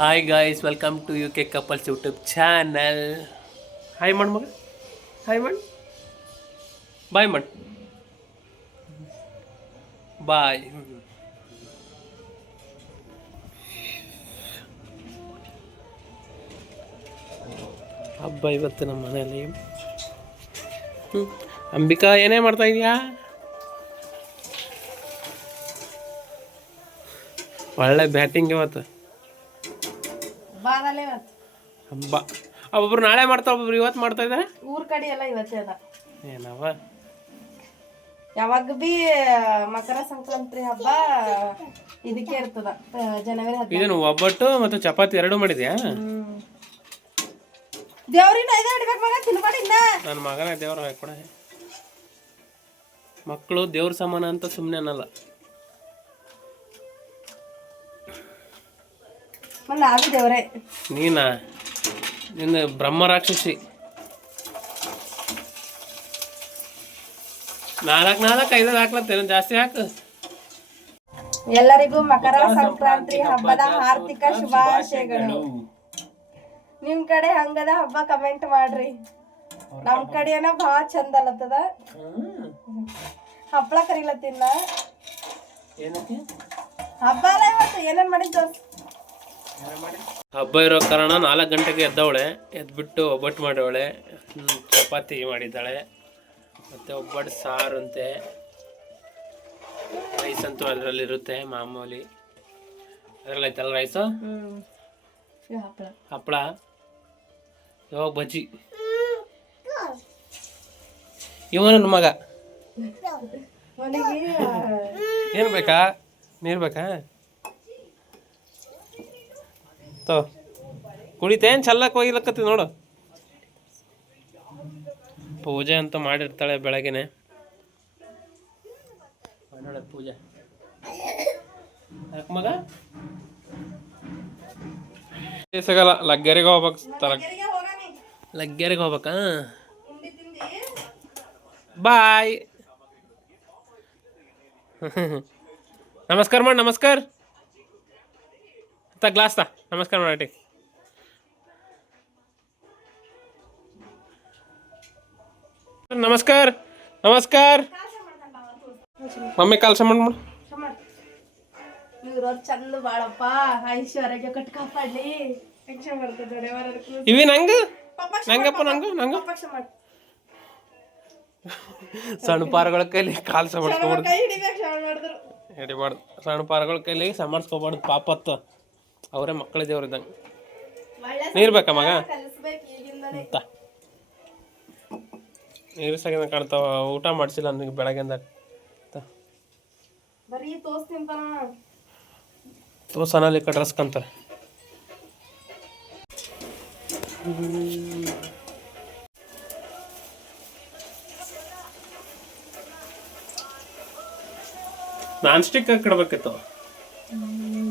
Hi guys, welcome to UK couples YouTube channel. Hi ಮಾಡು ಮಗ, hi ಮಾಡು, ಬಾಯ್ ಮಾಡು, ಬಾಯ್. ಹಬ್ಬ ಇವತ್ತು ನಮ್ಮ ಮನೆಯಲ್ಲಿ. ಅಂಬಿಕಾ ಏನೇ ಮಾಡ್ತಾ ಇದೀಯಾ? ಒಳ್ಳೆ ಬ್ಯಾಟಿಂಗ್ ಇವತ್ತು. ಹಬ್ಬ ಒಬ್ಬೊಬ್ರು ನಾಳೆ ಮಾಡ್ತಾ, ಒಬ್ಬೊಬ್ರು ಇವತ್ತು ಮಾಡ್ತಾ ಇದ್ದಾರೆ. ಊರ್ ಕಡೆ ಎಲ್ಲ ಇವತ್ತೇ ಅದ. ಏನವ ಯಾವಾಗ ಬಿ ಮಕರ ಸಂಕ್ರಾಂತಿ ಹಬ್ಬ ಇದಕ್ಕೆ ಇರ್ತದ, ಜನವರಿ 15. ಇದೇನು ಒಬ್ಬಟ್ಟು ಮತ್ತು ಚಪಾತಿ ಎರಡು ಮಾಡಿದ್ಯಾ? ದೇವ್ರಿನ ಐದ ಹಿಡ್ಬೇಕು ಮಗ, ತಿನ್ಬಾಡಿನ. ನನ್ನ ಮಗನ ದೇವ್ರ ಹಾಕೊಡ. ಮಕ್ಕಳು ದೇವ್ರ ಸಮಾನ ಅಂತ ಸುಮ್ಮನೆ ಅನ್ನಲ್ಲ. ನಾವೇ ದೇವ್ರೆ. ನೀನಾ? ನಿನ್ನ ಬ್ರಹ್ಮ ರಾಕ್ಷಸಿ. 4 ಹಾಕ್ಲತ್ತೇನು? ಜಾಸ್ತಿ ಹಾಕು. ಎಲ್ಲರಿಗೂ ಮಕರ ಸಂಕ್ರಾಂತಿ ಹಬ್ಬದ ಹಾರ್ದಿಕ ಶುಭಾಶಯಗಳು. ನಿಮ್ ಕಡೆ ಹಂಗದ ಹಬ್ಬ ಕಮೆಂಟ್ ಮಾಡ್ರಿ. ನಮ್ ಕಡೆನ ಭಾಳ ಚಂದ ಅಲ್ಲತ್ತದ. ಹಪ್ಪಳ ಕರಿಲತ್ತಿನ ಹಬ್ಬ ಅಲ್ಲ ಇವತ್ತು. ಏನೇನ್ ಮಾಡಿದ್ದು? ಹಬ್ಬ ಇರೋ ಕಾರಣ 4 ಗಂಟೆಗೆ ಎದ್ದವಳೆ. ಎದ್ಬಿಟ್ಟು ಒಬ್ಬಟ್ಟು ಮಾಡವಳೆ, ಚಪಾತಿ ಮಾಡಿದ್ದಾಳೆ, ಮತ್ತು ಒಬ್ಬಟ್ಟು ಸಾರು ಅಂತೆ. ರೈಸ್ ಅಂತೂ ಅದರಲ್ಲಿರುತ್ತೆ ಮಾಮೂಲಿ. ಅದರಲ್ಲಿ ಐತಲ್ಲ ರೈಸು, ಹಪ್ಪಳ, ಇವಾಗ ಬಜ್ಜಿ. ಇವ ನನ್ನ ಮಗ. ಏನು ಬೇಕಾ? ನೀರು ಬೇಕಾ? ಕುಡಿತೇನು? ಚಲ್ಲಕ್ಕೆ ಹೋಗಿಲಕ್ಕತ್ತಿ ನೋಡು. ಪೂಜೆ ಅಂತ ಮಾಡಿರ್ತಾಳೆ ಬೆಳಗ್ಗೆನೆ. ಪೂಜೆ ಯಾಕೆ ಮಗ? ಸಿಗಲ್ಲ. ಲಗ್ಗೆರಿಗೆ ಹೋಗ್ಬೇಕು. ಲಗ್ಗೆರಿಗೆ ಹೋಗ್ಬೇಕಾ? ಬಾಯ್. ನಮಸ್ಕಾರ ಮಾಡಿ. ನಮಸ್ಕಾರ ಗ್ಲಾಸ್ ತಾ. ನಮಸ್ಕಾರ ಮಾಡಿ. ನಮಸ್ಕಾರ ನಮಸ್ಕಾರ. ಮಮ್ಮಿ ಕಾಲ್ಸ ಮಾಡು. ಚಂದ ಬಾಳಪ್ಪ, ಐಶ್ವರ್ಯ ಕಟ್ ಕಾಪಾಡ್ಲಿ. ಇವಿ ನಂಗ ನಂಗಪ್ಪ ನಂಗ ಸಣ್ಣ ಪಾರಗಳ ಕೈಲಿ ಕಾಲ್ಸ ಮಾಡ್ಸ್ಕೊಬಾರ್ದು. ಹಿಡಿಬಾರ್ದು. ಸಣ್ಣ ಪಾರಗಳ ಕೈಲಿ ಸಮರ್ಸ್ಕೊಬಾರ್ದು. ಪಾಪತ್ತ ಅವರೇ ಮಕ್ಕಳ ದೇವ್ರಿದ್ದಂಗೆ. ನೀರು ಬೇಕಾ ಮಗ? ನೀರು ಸಗಿನ ಕಾಣ್ತಾವ. ಊಟ ಮಾಡಿಸಿಲ್ಲ ನನಗೆ ಬೆಳಗ್ಗೆಂದ. ತೋಸನಲ್ಲಿ ಕಟ್ರಸ್ಕಂತಾರೆ. Non stick ಹಾಕಿಡ್ಬೇಕಿತ್ತು.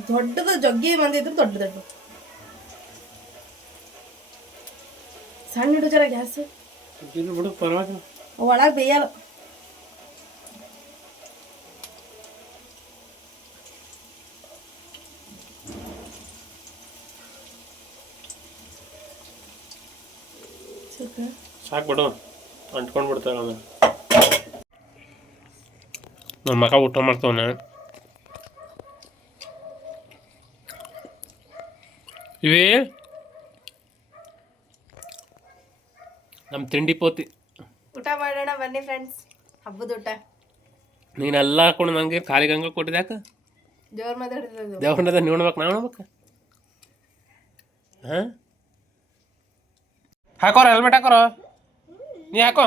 ದೊಡ್ಡದು ಜಗ್ಗಿ ಬಂದಿದ್ರು. ದೊಡ್ಡ ಸಣ್ಣ ಹಿಡು ಜರ ಗ್ಯಾಸ್ ಬಿಡು, ಪರವಾಗಿಲ್ಲ. ಒಳಗೆ ಬೇಯಲ್ಲ. ಸಾಕು ಬಿಡು, ಅಂಟ್ಕೊಂಡು ಬಿಡ್ತಾಳೆ ಆಮೇಲೆ. ನನ್ನ ಮಗ ಊಟ ಮಾಡ್ತವನೆ. ಇವೇ ನಮ್ಮ ತಿಂಡಿ ಪೋತಿ. ಊಟ ಮಾಡೋಣ ಬನ್ನಿ ಫ್ರೆಂಡ್ಸ್, ಹಬ್ಬದ ಊಟ. ನೀನೆಲ್ಲ ಹಾಕೊಂಡು ನನಗೆ ಖಾಲಿ ಗಂಗ ಕೊಟ್ಟಿದ್ದೆ ಯಾಕೆ? ದೇವ್ರ ಮಾತಾಡಿರೋದು. ದೇವ್ರನ್ನದ ನೀವು ನೋಡ್ಬೇಕು, ನಾವು ನೋಡ್ಬೇಕು. ಹಾಂ, ಹಾಕೋರ ಹೆಲ್ಮೆಟ್ ಹಾಕೋರ. ನೀ ಹಾಕೋ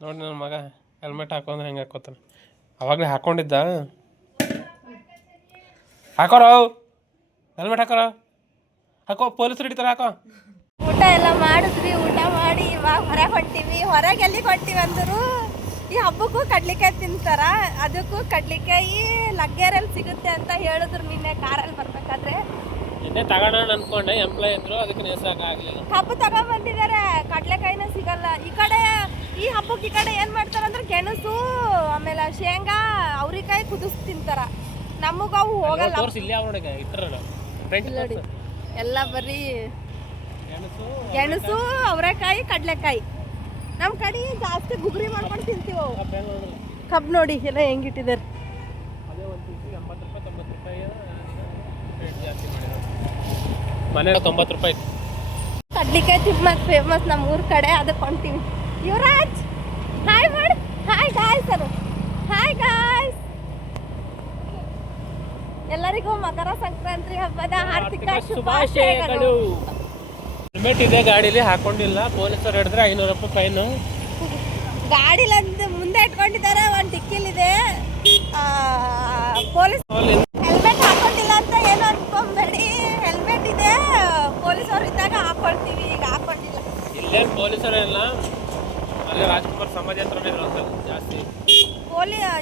ನೋಡಿ. ನನ್ನ ಮಗ ಹೆಲ್ಮೆಟ್ ಹಾಕೊಂಡ್ರೆ ಹೆಂಗೆ ಹಾಕೋತಾನೆ. ಅವಾಗಲೇ ಹಾಕ್ಕೊಂಡಿದ್ದ. ಹಾಕೋರ ಹೆಲ್ಮೆಟ್ ಹಾಕೋರ. ಹಾಕೋ, ಪೊಲೀಸರು ಹಿಡಿತಾರೆ. ಹಾಕೋ. ಊಟ ಎಲ್ಲ ಮಾಡಿದ್ವಿ. ಊಟ ಮಾಡಿ ಇವಾಗ ಹೊರಗೆ ಹೊಂಟೀವಿ. ಹೊರಗೆ ಎಲ್ಲಿಗೆ ಹೊಂಟೀವಿ ಅಂದರು, ಈ ಹಬ್ಬಕ್ಕೂ ಕಡ್ಲಿಕಾಯಿ ತಿಂತಾರ, ಅದಕ್ಕೂ ಕಡ್ಲಿಕಾಯಿ ಲಗ್ಗೆರಲ್ಲಿ ಸಿಗುತ್ತೆ ಅಂತ ಹೇಳಿದ್ರು ನಿನ್ನೆ ಕಾರಲ್ಲಿ ಬರ್ಬೇಕಾದ್ರೆ. ನಿನ್ನೆ ತಗೋಣ ಅನ್ಕೊಂಡೆ, ಎಂಪ್ಲಾಯ್ ಇದ್ರು, ಅದಕ್ಕೆ ನೇಸಾಗಲಿಲ್ಲ. ಕಬ್ಬು ತಗೊಂಡ್ಬಂದಿದ್ದಾರೆ, ಕಡ್ಲೆಕಾಯಿನ ಸಿಗಲ್ಲ ಈ ಕಡೆ. ಈ ಹಬ್ಬಕ್ಕೆ ಈ ಕಡೆ ಏನು ಮಾಡ್ತಾರಂದ್ರೆ ಗೆಣಸು, ಆಮೇಲೆ ಶೇಂಗಾ, ಅವ್ರಿಕಾಯಿ ಕುದಿಸಿ ತಿಂತಾರ. ನಮಗ ಅವು ಹೋಗಲ್ಲ. ಫ್ರೆಂಚ್ ನೋಡಿ ಎಲ್ಲ ಬರೀ ಗೆಣಸು ಗೆಣಸು ಅವರೆಕಾಯಿ ಕಡಲೆಕಾಯಿ. ನಮ್ಮ ಕಡೆ ಜಾಸ್ತಿ ಗುಗ್ರಿ ಮಾಡ್ಕೊಂಡು ತಿಂತೀವಿ. ಅವು ಕಬ್ಬು ನೋಡಿ ಎಲ್ಲ ಹೆಂಗಿಟ್ಟಿದ್ದಾರೆ. ಅದೇ ಒಂದು ಕೆಜಿ 80 ರೂಪಾಯಿ 90 ರೂಪಾಯಿ ರೇಟ್ ಜಾಸ್ತಿ ಮಾಡಿರೋದು. ಮನೆ 90 ರೂಪಾಯಿ. ಕಡ್ಲಿಕಾಯಿ ತಿಮ್ಮಕ್ ಫೇಮಸ್ ನಮ್ಮ ಊರ ಕಡೆ, ಅದಕ್ಕೆ ಹೊಂಟೀವಿ. ಯುವರಾಜ್ ಹಾಯ್ ಮಾಡಿ. ಹಾಯ್ ಗಾಯ್ಸ್ ಅದು. ಹಾಯ್ ಗಾಯ್ಸ್, ಎಲ್ಲರಿಗೂ ಮಕರ ಸಂಕ್ರಾಂತಿ ಹಬ್ಬದ ಹಾರ್ದಿಕ ಶುಭಾಶಯಗಳು. ಹೆಲ್ಮೆಟ್ ಇದೆ ಗಾಡೀಲಿ, ಹಾಕೊಂಡಿಲ್ಲ. ಪೊಲೀಸರು ಹಿಡಿದ್ರೆ 500 ರೂಪಾಯಿ ಫೈನು. ಗಾಡಿಲಂದು ಮುಂದೆ ಇಟ್ಕೊಂಡಿದ್ದಾರೆ, ಒಂದು ಟಿಕ್ಕಿಲಿದೆ. ಪೊಲೀಸ್ ಹೆಲ್ಮೆಟ್ ಹಾಕೊಂಡಿಲ್ಲ ಅಂತ ಏನು ಅನ್ಕೊಂಬೇಡಿ, ಹೆಲ್ಮೆಟ್ ಇದೆ. ಪೊಲೀಸರು ಇದ್ದಾಗ ಹಾಕೊಳ್ತೀವಿ, ಈಗ ಹಾಕೊಂಡಿಲ್ಲ. ಇಲ್ಲೇ ಪೊಲೀಸರು ಇಲ್ಲ, ಅಲ್ಲಿ ರಾಜ್ಕುಮಾರ್ ಸಮಾಧಿ ಹತ್ರ ಇರೋದು ಜಾಸ್ತಿ.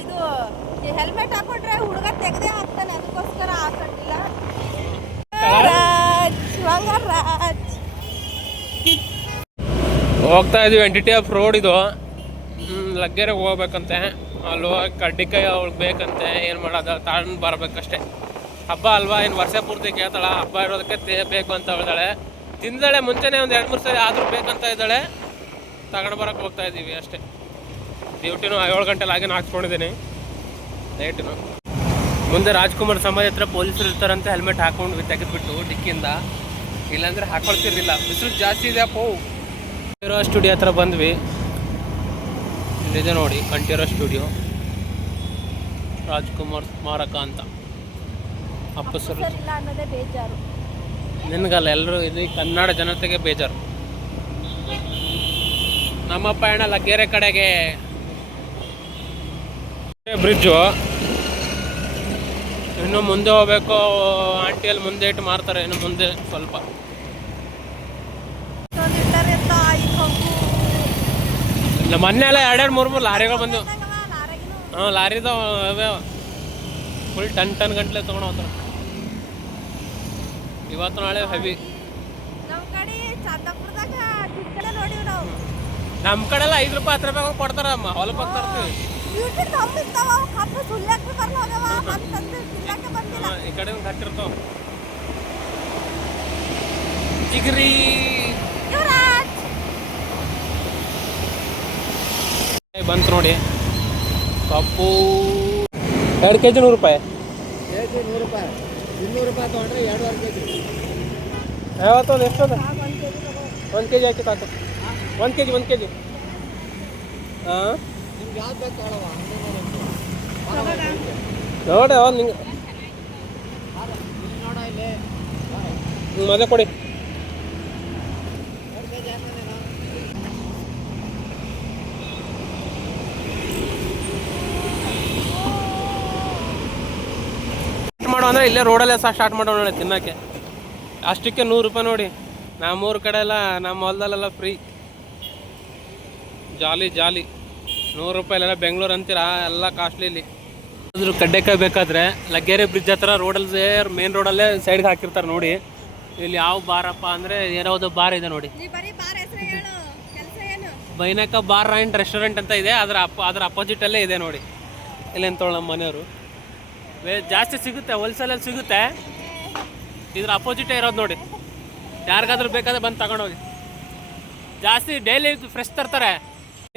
ಇದು ಹೆಲ್ಮೆಟ್ ಹಾಕೊಂಡ್ರೆ ಹುಡುಗ ತೆಗೆದೇ ಹಾಕ್ತಾನೆ, ಅದಕ್ಕೋಸ್ಕರ ಹಾಕೊಂಡಿಲ್ಲ. ಮಂಗರಾಜ್ ಹೋಗ್ತಾ ಇದೀವಿ. NTTF ರೋಡ್ ಇದು. ಲಗ್ಗೆರೆಗೆ ಹೋಗ್ಬೇಕಂತೆ. ಅಲ್ಲಿ ಹೋಗಿ ಕಡ್ಡಿಕಾಯಿ ಅವಳಿಗೆ ಬೇಕಂತೆ. ಏನು ಮಾಡೋದು, ತಗೊಂಡು ಬರಬೇಕಷ್ಟೇ. ಹಬ್ಬ ಅಲ್ವಾ, ಇನ್ನು ವರ್ಷ ಪೂರ್ತಿ ಕೇಳ್ತಾಳ. ಹಬ್ಬ ಇರೋದಕ್ಕೆ ಬೇಕು ಅಂತ ಹೇಳಿದಾಳೆ. ತಿಂದಾಳೆ ಮುಂಚೆನೇ ಒಂದು 2-3 ಸರಿ ಆದರೂ ಬೇಕಂತ ಇದ್ದಾಳೆ. ತಗೊಂಡು ಬರೋಕ್ಕೆ ಹೋಗ್ತಾ ಇದ್ದೀವಿ ಅಷ್ಟೇ. ಡ್ಯೂಟಿನೂ 7 ಗಂಟೆ ಲಾಗಿನ್ ಹಾಕ್ಸ್ಕೊಂಡಿದ್ದೀನಿ. ನೈಟಿನು ಮುಂದೆ ರಾಜ್ಕುಮಾರ್ ಸಮಾಧಿ ಹತ್ರ ಪೊಲೀಸರು ಇರ್ತಾರಂತೆ. ಹೆಲ್ಮೆಟ್ ಹಾಕೊಂಡು ತೆಗೆದುಬಿಟ್ಟು ಡಿಕ್ಕಿಂದ, ಇಲ್ಲಾಂದರೆ ಹಾಕೊಳ್ತಿರ್ಲಿಲ್ಲ. ಬಿಸಿಲು ಜಾಸ್ತಿ ಇದೆ ಅಪ್ಪೋ. ಕಂಠೀರವ ಸ್ಟುಡಿಯೋ ಹತ್ರ ಬಂದ್ವಿ. ಇಲ್ಲಿದೆ ನೋಡಿ ಕಂಠೀರವ ಸ್ಟುಡಿಯೋ, ರಾಜ್ಕುಮಾರ್ ಸ್ಮಾರಕ ಅಂತ. ಅಪ್ಪಸರು ಇಲ್ಲ ಅನ್ನೋದೇ ಬೇಜಾರು. ನಿನಗಲ್ಲ, ಎಲ್ಲರೂ ಇದು ಕನ್ನಡ ಜನತೆಗೆ ಬೇಜಾರು. ನಮ್ಮ ಪಯಣ ಲಗ್ಗೆರೆ ಕಡೆಗೆ. ಬ್ರಿಡ್ಜು ಇನ್ನು ಮುಂದೆ ಹೋಗ್ಬೇಕು. ಆಂಟಿಯಲ್ಲಿ ಮುಂದೆ ಇಟ್ಟು ಮಾರ್ತಾರೆ, ಇನ್ನು ಮುಂದೆ ಸ್ವಲ್ಪ. ಮೊನ್ನೆ ಎಲ್ಲ 2-3 ಲಾರಿಗಳು ಬಂದವು. ಲಾರಿದು ಫುಲ್ ಟನ್ ಗಂಟ್ಲೆ ತೊಗೊಂಡು ಹೋಗ್ತಾರೆ. ಇವತ್ತು ನಾಳೆ ಹೆವಿ. ನಮ್ಮ ಕಡೆ ಎಲ್ಲ 5 ರೂಪಾಯಿ 10 ರೂಪಾಯಿ ಕೊಡ್ತಾರಮ್ಮ. ಹೊಲಕ್ಕೆ ಹೋಗಿ ತರ್ತೀವಿ. ಈ ಕಡೆ ಹತ್ತಿರ್ತಾವ ಚಿಗ್ರಿ. ಬಂತು ನೋಡಿ ಪಪ್ಪು. 2 kg 100 ರೂಪಾಯಿ. 100 ರೂಪಾಯಿ 200 ರೂಪಾಯಿ ತೊಗೊಂಡ್ರೆ 2.5 kg. ಯಾವತ್ತೊಂದು ಎಷ್ಟದ? 1 kg ಹಾಕಿ ಸಾಕು. 1 kg 1 kg. ಹಾಂ ನಿಮ್ಗೆ ಯಾವ್ದು ಬೇಕು ತಗೊಳ್ಳವ. ನೋಡಿ ಯಾವ್ದು ನಿಂಗೆ ನೋಡ ಇಲ್ಲಿ ಮಜಾ ಕೊಡಿ. 2 kg ಹಾಕೋದೇನು? ಮಾಡೋ ಅಂದರೆ ಇಲ್ಲೇ ರೋಡಲ್ಲೇ ಸ್ಟಾರ್ಟ್ ಮಾಡೋ ನೋಡಿ ತಿನ್ನೋಕ್ಕೆ. ಅಷ್ಟಕ್ಕೆ 100 ರೂಪಾಯಿ ನೋಡಿ. ನಮ್ಮೂರ ಕಡೆ ಎಲ್ಲ ನಮ್ಮ ಹೊಲದಲ್ಲೆಲ್ಲ ಫ್ರೀ. ಜಾಲಿ 100 ರೂಪಾಯಿಲೆಲ್ಲ. ಬೆಂಗಳೂರು ಅಂತೀರಾ, ಎಲ್ಲ ಕಾಸ್ಟ್ಲಿ ಇಲ್ಲಿ. ಅದ್ರ ಕಡ್ಡೆಕಾಯಿ ಬೇಕಾದ್ರೆ ಲಗ್ಗೆರೆ ಬ್ರಿಡ್ಜ್ ಹತ್ರ ರೋಡಲ್ಲಿ, ಮೇನ್ ರೋಡಲ್ಲೇ ಸೈಡ್ಗೆ ಹಾಕಿರ್ತಾರೆ ನೋಡಿ. ಇಲ್ಲಿ ಯಾವ ಬಾರಪ್ಪ ಅಂದರೆ ಯಾವ್ದು ಬಾರ್ ಇದೆ ನೋಡಿ, ಬೈನಕ ಬಾರ್ ಆ್ಯಂಡ್ ರೆಸ್ಟೋರೆಂಟ್ ಅಂತ ಇದೆ. ಅದರ ಅಪೋಸಿಟಲ್ಲೇ ಇದೆ ನೋಡಿ. ಇಲ್ಲೇನು ತೊಗೊಳ ನಮ್ಮ ಮನೆಯವರು. ಜಾಸ್ತಿ ಸಿಗುತ್ತೆ, ಹೋಲ್ಸೇಲಲ್ಲಿ ಸಿಗುತ್ತೆ. ಇದ್ರ ಅಪೋಸಿಟೇ ಇರೋದು ನೋಡಿ. ಯಾರಿಗಾದ್ರೂ ಬೇಕಾದ್ರೆ ಬಂದು ತಗೊಂಡೋಗಿ. ಜಾಸ್ತಿ ಡೈಲಿ ಫ್ರೆಶ್ ತರ್ತಾರೆ.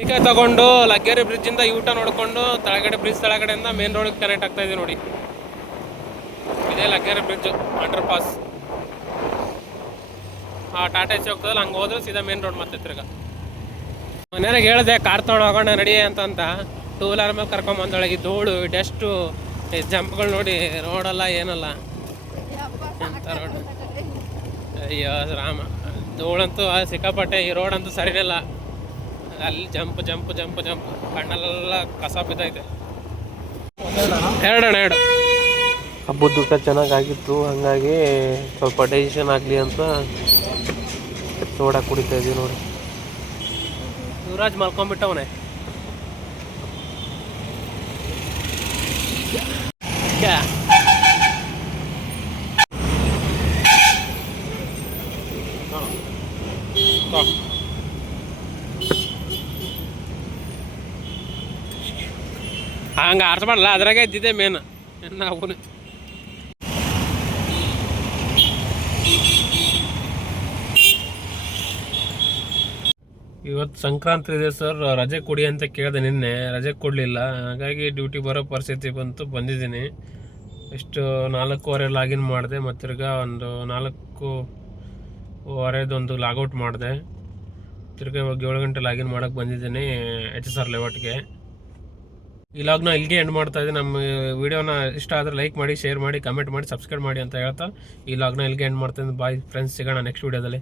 ಈಗ ತಗೊಂಡು ಲಗ್ಗೆರೆ ಬ್ರಿಡ್ಜಿಂದ ಯೂಟ ನೋಡಿಕೊಂಡು ತೆಳಗಡೆ ಬ್ರಿಡ್ಜ್ ತೆಳಗಡೆಯಿಂದ ಮೇನ್ ರೋಡಿಗೆ ಕನೆಕ್ಟ್ ಆಗ್ತಾ ಇದೆ ನೋಡಿ. ಇದೇ Laggere bridge under pass. Tata AC ಹೋಗ್ತದಲ್ಲ, ಹಂಗೆ ಹೋದ್ರೆ ಸೀದಾ ಮೇನ್ ರೋಡ್ ಮತ್ತೆ ತಿರ್ಗ. ಮನೆಯಾಗ ಹೇಳಿದೆ ಕಾರ್ ತೊಗೊಂಡು ಹೋಗೋಣ ನಡಿ ಅಂತ. 2 ವೀಲರ್ ಮೇಲೆ ಕರ್ಕೊಂಬಂದೊಳಗೆ ಧೂಳು ಡಸ್ಟು ಜಂಪ್ಗಳು ನೋಡಿ. ರೋಡಲ್ಲ ಏನಲ್ಲ ಎಂಥ ರೋಡ್. ಅಯ್ಯೋ ರಾಮ, ಧೂಳಂತೂ ಸಿಕ್ಕಾಪಟ್ಟೆ. ಈ ರೋಡ್ ಅಂತೂ ಸರಿನಿಲ್ಲ. ಅಲ್ಲಿ ಜಂಪ್ ಕಣ್ಣಲ್ಲೆಲ್ಲ ಕಸ ಬಿದ್ದೈತೆ. 2 ಹಬ್ಬದ ಊಟ ಚೆನ್ನಾಗಾಗಿತ್ತು, ಹಾಗಾಗಿ ಸ್ವಲ್ಪ ಡೈಜೆಷನ್ ಆಗಲಿ ಅಂತ ಸೋಡಾ ಕುಡಿತಾ ಇದ್ದೀವಿ ನೋಡಿ. ಯುವರಾಜ್ ಮಲ್ಕೊಂಡ್ಬಿಟ್ಟವನೇ. ಹಂಗೆ ಆರಿಸ್ಬಾರ್ದಲ್ಲ, ಅದ್ರಾಗೆ ಇದ್ದಿದ್ದೆ ಮೇನ್. ನಾವು ಇವತ್ತು ಸಂಕ್ರಾಂತಿ ಇದೆ ಸರ್, ರಜೆ ಕೊಡಿ ಅಂತ ಕೇಳಿದೆ ನಿನ್ನೆ, ರಜೆ ಕೊಡಲಿಲ್ಲ. ಹಾಗಾಗಿ ಡ್ಯೂಟಿ ಬರೋ ಪರಿಸ್ಥಿತಿ ಬಂದಿದ್ದೀನಿ. ಎಷ್ಟು 4:15 ಲಾಗಿನ್ ಮಾಡಿದೆ, ಮತ್ತು ತಿರ್ಗಾ ಒಂದು 4:15 ಲಾಗೌಟ್ ಮಾಡಿದೆ. ತಿರ್ಗಾ ಇವಾಗ 7 ಗಂಟೆ ಲಾಗಿನ್ ಮಾಡೋಕ್ಕೆ ಬಂದಿದ್ದೀನಿ HSR ಲೇಔಟ್ಗೆ. ಈ ಲಾಗ್ನ ಇಲ್ಲಿಗೆ ಎಂಡ್ ಮಾಡ್ತಾ ಇದ್ದೀನಿ. ನಮ್ಮ ವಿಡಿಯೋನ ಇಷ್ಟ ಆದರೆ ಲೈಕ್ ಮಾಡಿ, ಶೇರ್ ಮಾಡಿ, ಕಮೆಂಟ್ ಮಾಡಿ, ಸಬ್ಸ್ಕ್ರೈಬ್ ಮಾಡಿ ಅಂತ ಹೇಳ್ತಾ ಈ ಲಾಗ್ನ ಇಲ್ಲಿಗೆ ಎಂಡ್ ಮಾಡ್ತಾ ಇದ್ದೀನಿ. ಬಾಯ್ ಫ್ರೆಂಡ್ಸ್, ಸಿಗೋಣ ನೆಕ್ಸ್ಟ್ ವಿಡಿಯೋದಲ್ಲಿ.